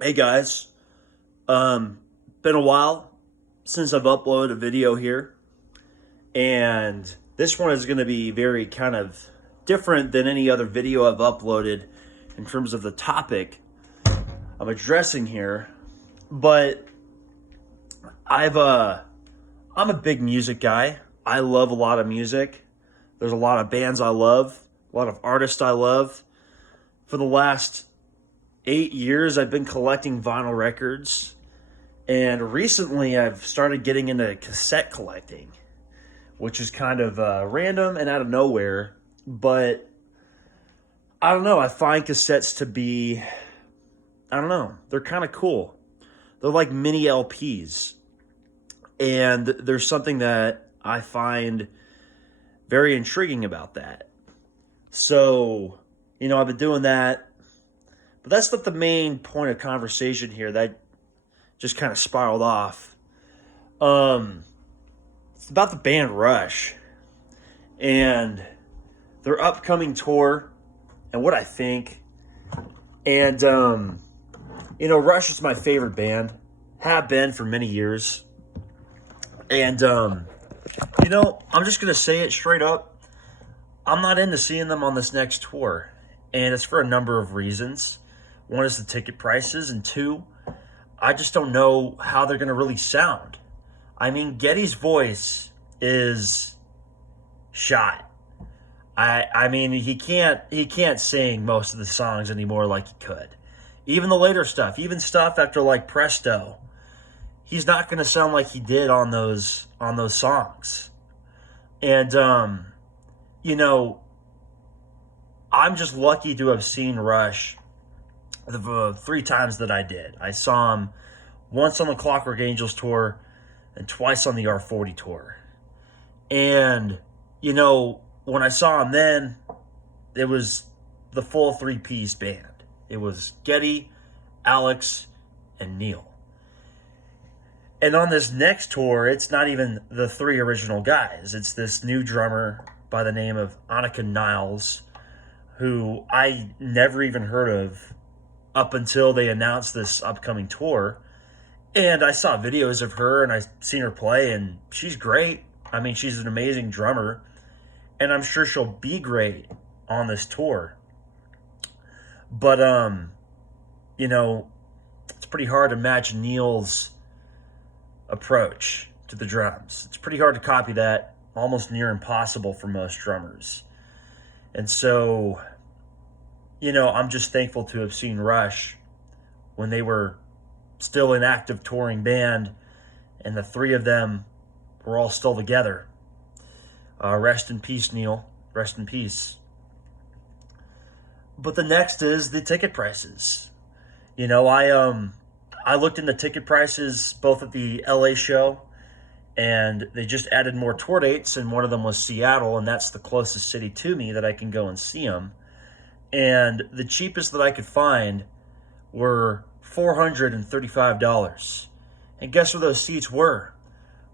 Hey guys, um, been a while since I've uploaded a video here, and this one is going to be very kind of different than any other video I've uploaded in terms of the topic I'm addressing here. But I've I'm a big music guy. I love a lot of music. There's a lot of bands I love, a lot of artists I love. For the last 8 years, I've been collecting vinyl records. And recently, I've started getting into cassette collecting, which is kind of random and out of nowhere. But I don't know. I find cassettes to be, I don't know, they're kind of cool. They're like mini LPs. And there's something that I find very intriguing about that. So, I've been doing that. But that's not the main point of conversation here. That just kind of spiraled off. Um, it's about the band Rush and their upcoming tour and what I think. And Rush is my favorite band, have been for many years. And I'm just gonna say it straight up. I'm not into seeing them on this next tour, and it's for a number of reasons. One is the ticket prices, and two, I just don't know how they're gonna really sound. I mean, Geddy's voice is shot. I mean he can't sing most of the songs anymore like he could. Even the later stuff, even stuff after like Presto, he's not going to sound like he did on those songs. And you know, I'm just lucky to have seen Rush the 3 times that I did. I saw him once on the Clockwork Angels tour and twice on the R40 tour. And when I saw him then, it was the full three-piece band. It was Geddy, Alex, and Neil. And on this next tour, it's not even the 3 original guys. It's this new drummer by the name of Annika Niles, who I never even heard of up until they announced this upcoming tour. And I saw videos of her and I seen her play, and she's great. I mean, she's an amazing drummer, and I'm sure she'll be great on this tour. But it's pretty hard to match Neil's approach to the drums. It's pretty hard to copy that, almost near impossible for most drummers. And so, I'm just thankful to have seen Rush when they were still an active touring band, and the 3 of them were all still together. Rest in peace, Neil. Rest in peace. But the next is the ticket prices. I looked into ticket prices both at the LA show, and they just added more tour dates, and one of them was Seattle, and that's the closest city to me that I can go and see them. And the cheapest that I could find were $435. And guess where those seats were?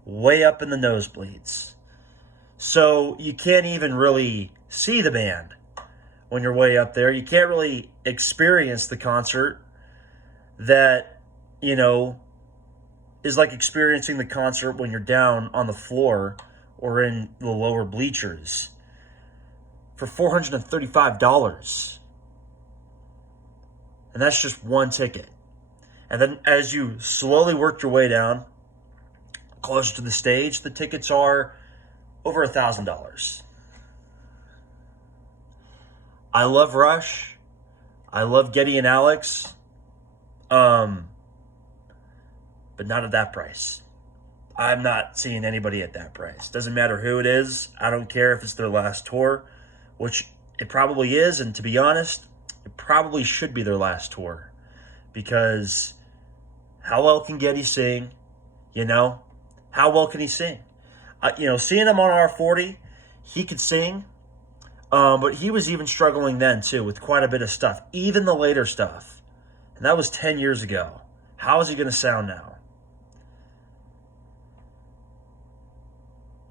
Way up in the nosebleeds. So you can't even really see the band when you're way up there. You can't really experience the concert that, is like experiencing the concert when you're down on the floor or in the lower bleachers for $435. And that's just one ticket. And then as you slowly work your way down closer to the stage, the tickets are over $1,000. I love Rush. I love Geddy and Alex. But not at that price. I'm not seeing anybody at that price. Doesn't matter who it is. I don't care if it's their last tour, which it probably is. And to be honest, it probably should be their last tour, because how well can Geddy sing? How well can he sing? Seeing him on R40, he could sing, but he was even struggling then too with quite a bit of stuff, even the later stuff. And that was 10 years ago. How is he going to sound now?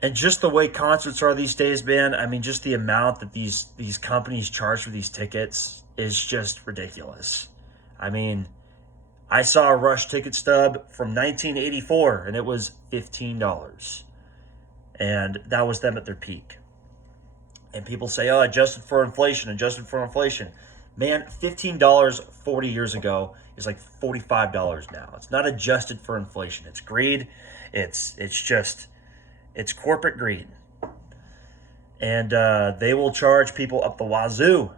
And just the way concerts are these days, man, I mean, just the amount that these companies charge for these tickets is just ridiculous. I mean, I saw a Rush ticket stub from 1984 and it was $15. And that was them at their peak. And people say, oh, adjusted for inflation, adjusted for inflation. Man, $15 40 years ago is like $45 now. It's not adjusted for inflation. It's greed. It's corporate greed. And they will charge people up the wazoo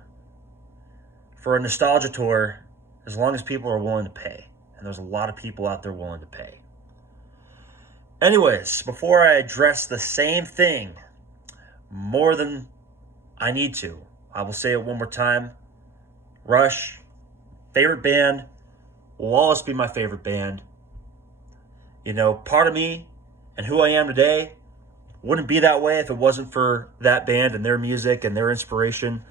for a nostalgia tour as long as people are willing to pay. And there's a lot of people out there willing to pay. Anyways, before I address the same thing more than I need to, I will say it one more time. Rush, favorite band, will always be my favorite band. You know, part of me and who I am today wouldn't be that way if it wasn't for that band and their music and their inspiration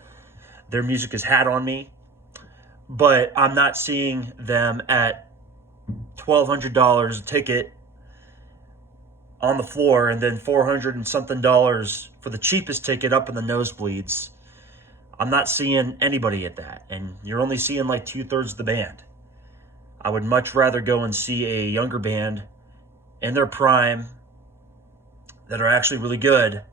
their music has had on me. But I'm not seeing them at $1,200 a ticket on the floor and then $400 and something for the cheapest ticket up in the nosebleeds. I'm not seeing anybody at that, and you're only seeing like 2/3 of the band. I would much rather go and see a younger band in their prime that are actually really good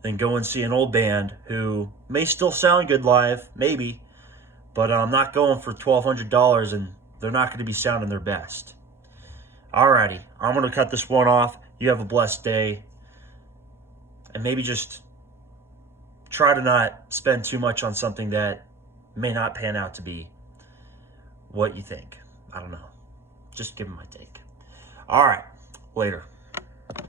than go and see an old band who may still sound good live, maybe, but I'm not going for $1,200 and they're not going to be sounding their best. Alrighty, I'm going to cut this one off. You have a blessed day. And maybe just try to not spend too much on something that may not pan out to be what you think. I don't know. Just give them my take. All right, later.